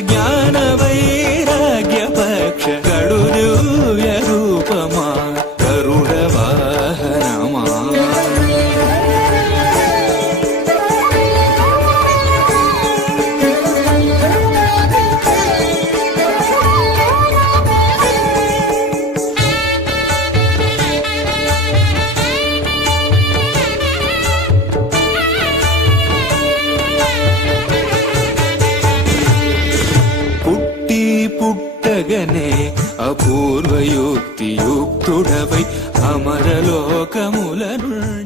జ్ఞాన వైరాగ్య పక్ష కడు దివ్య రూపమా గరుడ వాహనమా పుట్టగనే అపూర్వయుక్తి యుక్తుడవై అమరలోకముల నుండి